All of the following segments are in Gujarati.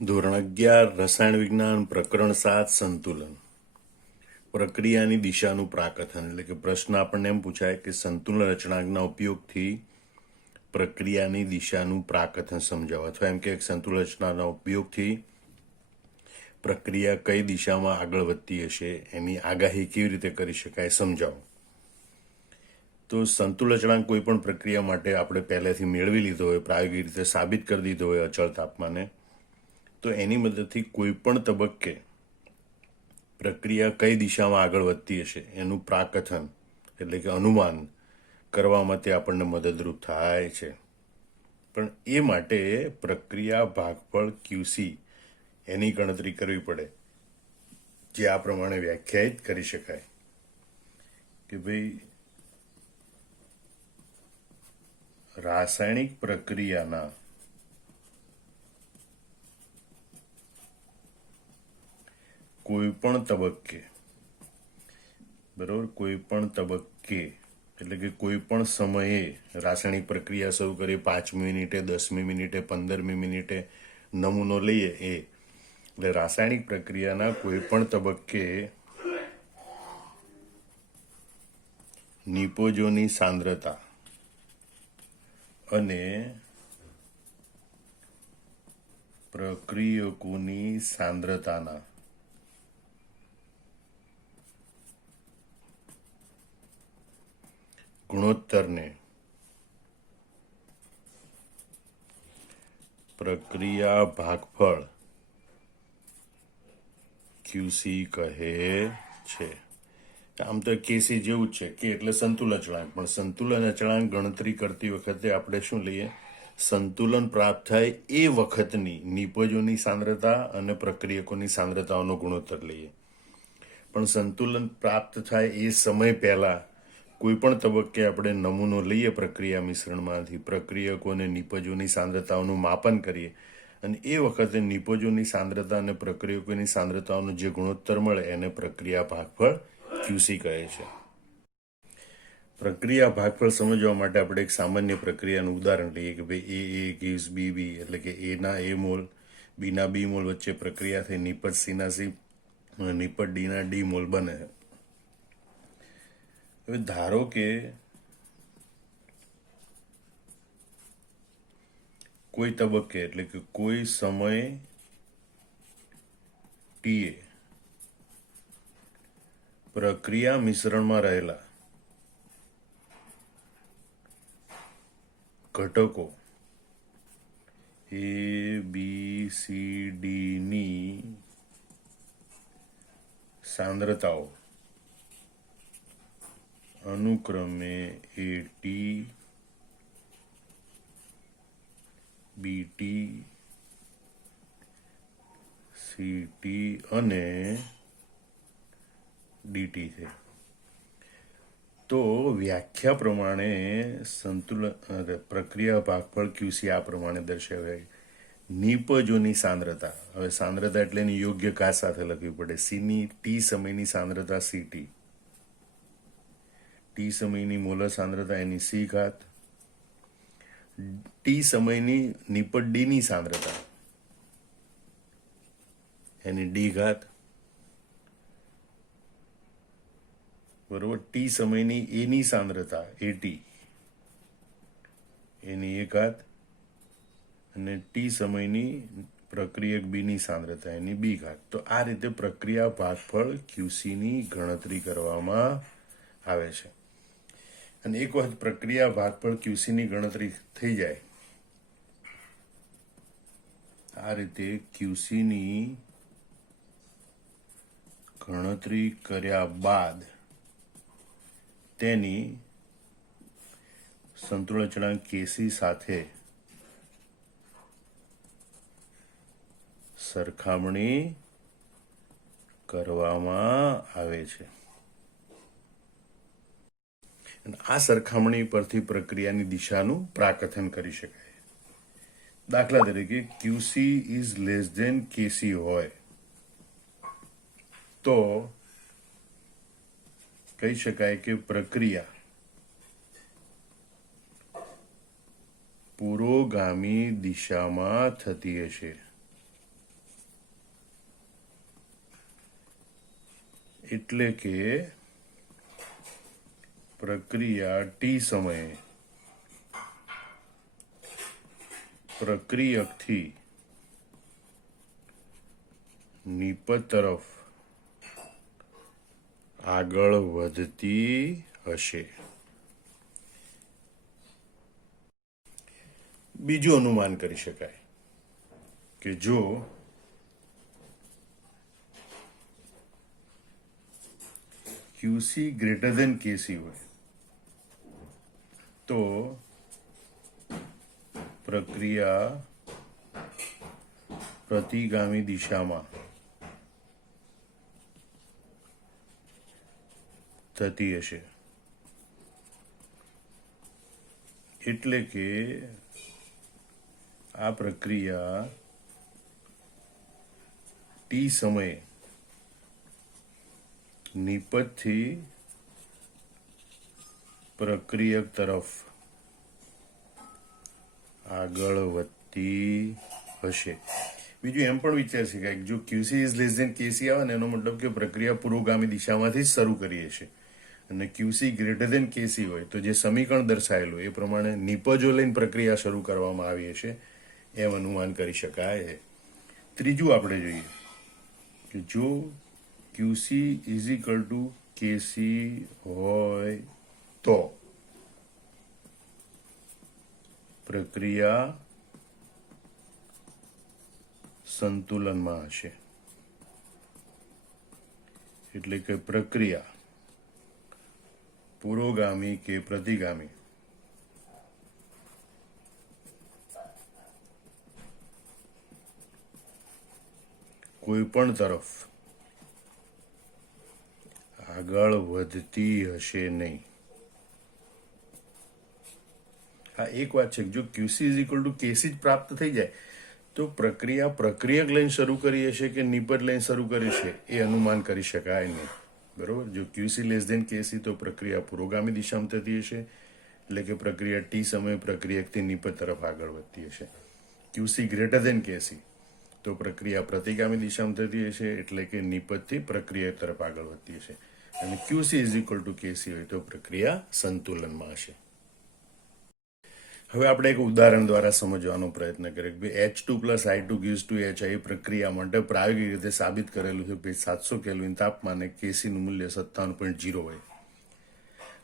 ધોરણ 11 રસાયણ વિજ્ઞાન પ્રકરણ 7 સંતુલન. પ્રક્રિયાની દિશાનું પ્રાકથન. એટલે કે પ્રશ્ન આપણને એમ પૂછાય કે સંતુલન અચળાંકના ઉપયોગથી પ્રક્રિયાની દિશાનું પ્રાકથન સમજાવો, અથવા એમ કે સંતુલન અચળાંકના ઉપયોગથી પ્રક્રિયા કઈ દિશામાં આગળ વધતી હશે એની આગાહી કેવી રીતે કરી શકાય સમજાવો. તો સંતુલન અચળાંક કોઈ પણ પ્રક્રિયા માટે આપણે પહેલેથી મેળવી લીધો હોય, પ્રાયોગિક રીતે સાબિત કરી દીધો હોય અચળ તાપમાને, તો એની મદદથી કોઈ પણ તબક્કે પ્રક્રિયા કઈ દિશામાં આગળ વધતી હશે એનું પ્રાકથન એટલે કે અનુમાન કરવામાં તે આપણને મદદરૂપ થાય છે. પણ એ માટે પ્રક્રિયા ભાગફળ QC એની ગણતરી કરવી પડે, જે આ પ્રમાણે વ્યાખ્યાયિત કરી શકાય કે ભાઈ રાસાયણિક પ્રક્રિયાના કોઈ પણ તબક્કે, બરોબર, કોઈ પણ તબક્કે એટલે કે કોઈ પણ સમયે રાસાયણિક પ્રક્રિયા શરૂ કરીએ, 5મી મિનિટે, 10મી મિનિટે, 15મી મિનિટે નમૂનો લઈએ એટલે રાસાયણિક પ્રક્રિયાના કોઈ પણ તબક્કે નિપજોની સાંદ્રતા અને પ્રક્રિયકોની સાંદ્રતાના ગુણોત્તરને પ્રક્રિયા ભાગફળ QC કહે છે. આમ તો KC જેવું જ છે, કે એટલે સંતુલન અચળાંક, પણ સંતુલન અચળાંક ગણતરી કરતી વખતે આપણે શું લઈએ? સંતુલન પ્રાપ્ત થાય એ વખતની નિપજોની સાંદ્રતા અને પ્રક્રિયકોની સાંદ્રતાઓનો ગુણોત્તર લઈએ. પણ સંતુલન પ્રાપ્ત થાય એ સમય પહેલા કોઈ પણ તબક્કે આપણે નમૂનો લઈએ પ્રક્રિયા મિશ્રણમાંથી, પ્રક્રિયકો અને નિપજોની સાંદ્રતાઓનું માપન કરીએ, અને એ વખતે નિપજોની સાંદ્રતા અને પ્રક્રિયકોની સાંદ્રતાઓનો જે ગુણોત્તર મળે એને પ્રક્રિયા ભાગફળ QC કહે છે. પ્રક્રિયા ભાગફળ સમજવા માટે આપણે એક સામાન્ય પ્રક્રિયાનું ઉદાહરણ લઈએ કે ભાઈ A gives B, એટલે કે A ના A મોલ, B ના B મોલ વચ્ચે પ્રક્રિયા થઈ નિપજ C ના C અને નિપજ D ના D મોલ બને. હવે ધારો કે કોઈ તબક્કે એટલે કે કોઈ સમય T એ પ્રક્રિયા મિશ્રણમાં રહેલા ઘટકો A, B, C, D ની સાંદ્રતાઓ અનુક્રમે AT, BT, CT અને DT છે. તો વ્યાખ્યા પ્રમાણે સંતુલન પ્રક્રિયા ભાગફળ QC આ પ્રમાણે દર્શાવાય. નિપજોની સાંદ્રતા, હવે સાંદ્રતા એટલે એની યોગ્ય ઘાત સાથે લખવી પડે. Cની T સમયની સાંદ્રતા CT, T સમયની મોલર સાંદ્રતા એની C ઘાત, T સમયની નિપજ D ની સાંદ્રતા એની D ઘાત, બરોબર, T સમયની A ની સાંદ્રતા AT એની A ઘાત, અને T સમયની પ્રક્રિયક B ની સાંદ્રતા એની B ઘાત. તો આ રીતે પ્રક્રિયા ભાગફળ QC ની ગણતરી કરવામાં આવે છે. અને એક વખત પ્રક્રિયા ભાગફળ QC ની ગણતરી થઈ જાય, આ રીતે QC ની ગણતરી કર્યા બાદ તેની સંતુલન અચળાંક KC સાથે સરખામણી કરવામાં આવે છે. અને આ સરખામણી પરથી પ્રક્રિયાની દિશાનું પ્રાકથન કરી શકાય. દાખલા તરીકે QC is less than KC હોય તો કહી શકાય કે પ્રક્રિયા પુરોગામી દિશામાં થતી હશે. એટલે કે પ્રક્રિયા ટી સમયે પ્રક્રિયકથી નિપજ તરફ આગળ વધતી હશે. બીજું અનુમાન કરી શકાય કે જો QC ગ્રેટર ધેન KC હોય તો પ્રક્રિયા પ્રતિગામી દિશામાં થતી હશે. એટલે કે આ પ્રક્રિયા ટી સમયે નિપજથી પ્રક્રિયક તરફ આગળ વધતી હશે. બીજું એમ પણ વિચારી શકાય કે જો QC is less than KC આવે ને એનો મતલબ કે પ્રક્રિયા પુરોગામી દિશામાંથી જ શરૂ કરીએ છીએ અને QC ગ્રેટર ધેન KC હોય તો જે સમીકરણ દર્શાયેલું એ પ્રમાણે નિપજો લઈને પ્રક્રિયા શરૂ કરવામાં આવી હશે એમ અનુમાન કરી શકાય. ત્રીજું આપણે જોઈએ કે જો QC is equal to KC હોય તો પ્રક્રિયા સંતુલનમાં હશે. એટલે કે પ્રક્રિયા પુરોગામી કે પ્રતિગામી કોઈ પણ તરફ આગળ વધતી હશે નહીં. હા, એક વાત છે કે જો QC is equal to KC જ પ્રાપ્ત થઈ જાય તો પ્રક્રિયા પ્રક્રિયક લઈને શરૂ કરી હશે કે નિપજ લઈને શરૂ કરી છે એ અનુમાન કરી શકાય નહીં. બરોબર. જો QC લેસ ધેન KC તો પ્રક્રિયા પુરોગામી દિશામાં થતી હશે એટલે કે પ્રક્રિયા ટી સમયે પ્રક્રિયકથી નિપજ તરફ આગળ વધતી હશે. QC ગ્રેટર ધેન KC તો પ્રક્રિયા પ્રતિગામી દિશામાં થતી હશે એટલે કે નિપજથી પ્રક્રિયા તરફ આગળ વધતી હશે અને QC is equal to KC હોય તો પ્રક્રિયા સંતુલનમાં હશે. હવે આપણે એક ઉદાહરણ દ્વારા સમજવાનો પ્રયત્ન કરીએ કે H2 plus I2 gives to H એ પ્રક્રિયા માટે પ્રાયોગિક રીતે સાબિત કરેલું છે કે 700 કેલ્વિન તાપમાને KC નું મૂલ્ય 57.0 હોય.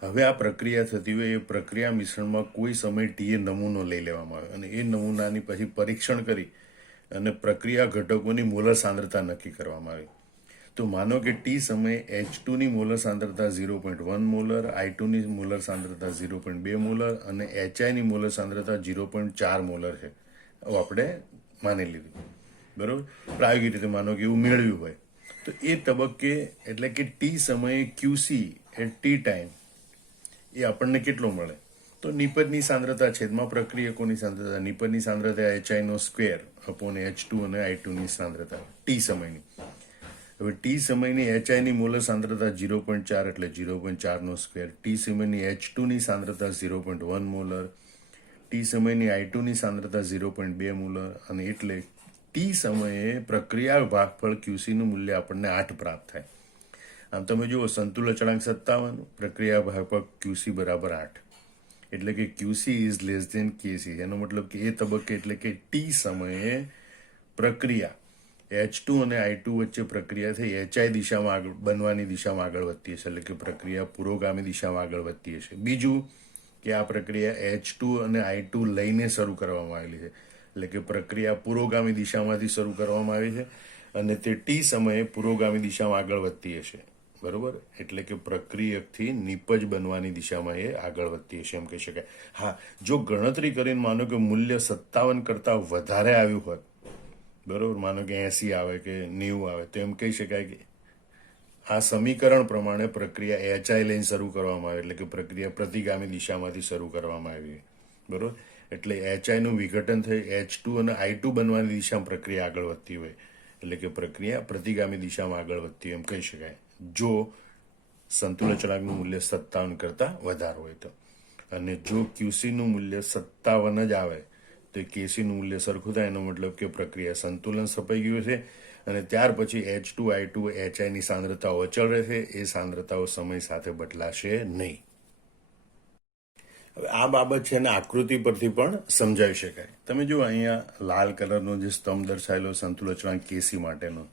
હવે આ પ્રક્રિયા થતી હોય એ પ્રક્રિયા મિશ્રણમાં કોઈ સમય ટીએ નમૂનો લઈ લેવામાં આવે અને એ નમૂનાની પછી પરીક્ષણ કરી અને પ્રક્રિયા ઘટકોની મોલર સાંદ્રતા નક્કી કરવામાં આવી. તો માનો કે ટી સમયે H2 ની મોલર સાંદ્રતા 0.1 મોલર, I2 ની મોલર સાંદ્રતા 0.2 મોલર અને HI ની મોલર સાંદ્રતા 0.4 મોલર છે. આવું આપણે માની લીધું. બરોબર. પ્રાયોગિક રીતે માનો કે એવું મેળવ્યું હોય તો એ તબક્કે એટલે કે ટી સમયે QC એટ ટી ટાઈમ એ આપણને કેટલો મળે તો નિપજની સાંદ્રતા છેદમાં પ્રક્રિયકોની સાંદ્રતા, નિપજની સાંદ્રતા HI નો સ્ક્વેર અપોન H2 અને I2 ની સાંદ્રતા ટી સમયની. હવે ટી સમયની HI ની મોલર સાંદ્રતા 0.4 એટલે 0.4 નો સ્ક્વેર, ટી સમયની H2 ની સાંદ્રતા 0.1 મોલર, ટી સમયની I2 ની સાંદ્રતા 0.2 મોલર અને એટલે ટી સમયે પ્રક્રિયા ભાગફળ QC નું મૂલ્ય આપણને 8 પ્રાપ્ત થાય. આમ તમે જુઓ સંતુલન અચળાંક 57, પ્રક્રિયા ભાગફળ QC બરાબર 8 એટલે કે QC is less than KC. એનો મતલબ કે એ તબક્કે એટલે કે ટી સમયે પ્રક્રિયા H2 અને I2 વચ્ચે પ્રક્રિયા થઈ HI દિશામાં બનવાની દિશામાં આગળ વધતી હશે એટલે કે પ્રક્રિયા પુરોગામી દિશામાં આગળ વધતી હશે. બીજું કે આ પ્રક્રિયા H2 અને I2 લઈને શરૂ કરવામાં આવેલી છે એટલે કે પ્રક્રિયા પુરોગામી દિશામાંથી શરૂ કરવામાં આવી છે અને તે ટી સમયે પુરોગામી દિશામાં આગળ વધતી હશે. બરોબર. એટલે કે પ્રક્રિયકથી નિપજ બનવાની દિશામાં એ આગળ વધતી હશે એમ કહી શકાય. હા, જો ગણતરી કરીને માનો કે મૂલ્ય 57 કરતાં વધારે આવ્યું હોત, બરોબર, માનો કે 80 આવે કે 90 આવે તો એમ કહી શકાય કે આ સમીકરણ પ્રમાણે પ્રક્રિયા HI લઈને શરૂ કરવામાં આવે એટલે કે પ્રક્રિયા પ્રતિગામી દિશામાંથી શરૂ કરવામાં આવી. બરોબર. એટલે HI નું વિઘટન થઈ H2 અને I2 બનવાની દિશામાં પ્રક્રિયા આગળ વધતી હોય એટલે કે પ્રક્રિયા પ્રતિગામી દિશામાં આગળ વધતી એમ કહી શકાય જો સંતુલન અચળાંકનું મૂલ્ય 57 કરતાં વધારે હોય તો. અને જો QC નું મૂલ્ય 57 જ આવે તો KC નું મૂલ્ય સરખું થાય એનો મતલબ કે પ્રક્રિયા સંતુલન સ્થપાઈ ગયું છે અને ત્યાર પછી H2I2 HIની સાંદ્રતાઓ અચળ રહેશે. એ સાંદ્રતાઓ સમય સાથે બદલાશે નહીં. હવે આ બાબત છે ને આકૃતિ પરથી પણ સમજાવી શકાય. તમે જુઓ અહીંયા લાલ કલરનો જે સ્તંભ દર્શાવેલો સંતુલન અચળાંક કેસી માટેનો.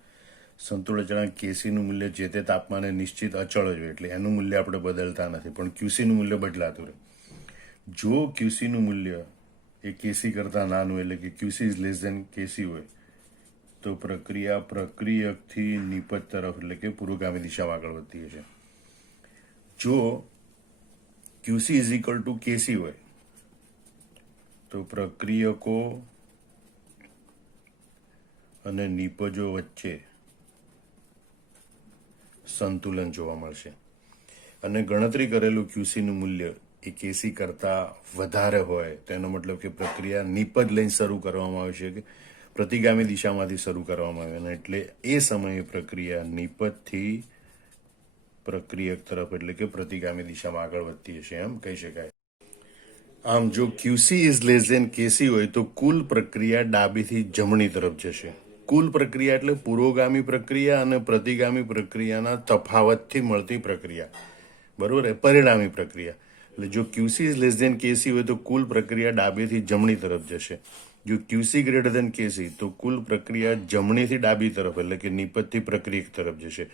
સંતુલન અચળાંક કેસીનું મૂલ્ય જે તે તાપમાને નિશ્ચિત અચળ જ હોય, એટલે એનું મૂલ્ય આપણે બદલતા નથી, પણ ક્યુસીનું મૂલ્ય બદલાતું રહે. જો ક્યુસીનું મૂલ્ય એ કેસી કરતાં નાનું, એટલે કે ક્યુસી ઇઝ લેસ ધેન કેસી હોય, તો પ્રક્રિયા પ્રક્રિયકથી નિપજ તરફ, એટલે કે પૂર્વગામી દિશામાં આગળ વધતી હશે. જો ક્યુસી ઇઝ ઇક્વલ ટુ કેસી હોય તો પ્રક્રિયકો અને નિપજો વચ્ચે સંતુલન જોવા મળશે. અને ગણતરી કરેલું ક્યુસીનું મૂલ્ય એ કેસી કરતાં વધારે હોય, તેનો મતલબ કે પ્રક્રિયા નિપજ લઈને શરૂ કરવામાં આવશે, કે પ્રતિગામી દિશામાંથી શરૂ કરવામાં આવે, અને એટલે એ સમયે પ્રક્રિયા નિપજથી પ્રક્રિયક તરફ, એટલે કે પ્રતિગામી દિશામાં આગળ વધતી હશે, એમ કહી શકાય. આમ જો ક્યુસી ઇઝ લેસ ધેન કેસી હોય તો કુલ પ્રક્રિયા ડાબીથી જમણી તરફ જશે. કુલ પ્રક્રિયા એટલે પુરોગામી પ્રક્રિયા અને પ્રતિગામી પ્રક્રિયાના તફાવતથી મળતી પ્રક્રિયા, બરોબર, પરિણામી પ્રક્રિયા. એટલે જો ક્યુસી ઇઝ લેસ ધેન કેસી હોય તો કુલ પ્રક્રિયા ડાબીથી જમણી તરફ જશે. જો ક્યુસી ગ્રેટર ધેન કેસી તો કુલ પ્રક્રિયા જમણીથી ડાબી તરફ, એટલે કે નિપજથી પ્રક્રિયક તરફ જશે.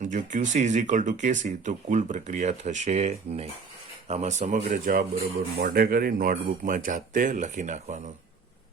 જો ક્યુસી ઇઝ ઇક્વલ ટુ કેસી તો કુલ પ્રક્રિયા થશે નહીં. આમાં સમગ્ર જવાબ બરોબર મોઢે કરી નોટબુકમાં જાતે લખી નાખવાનો.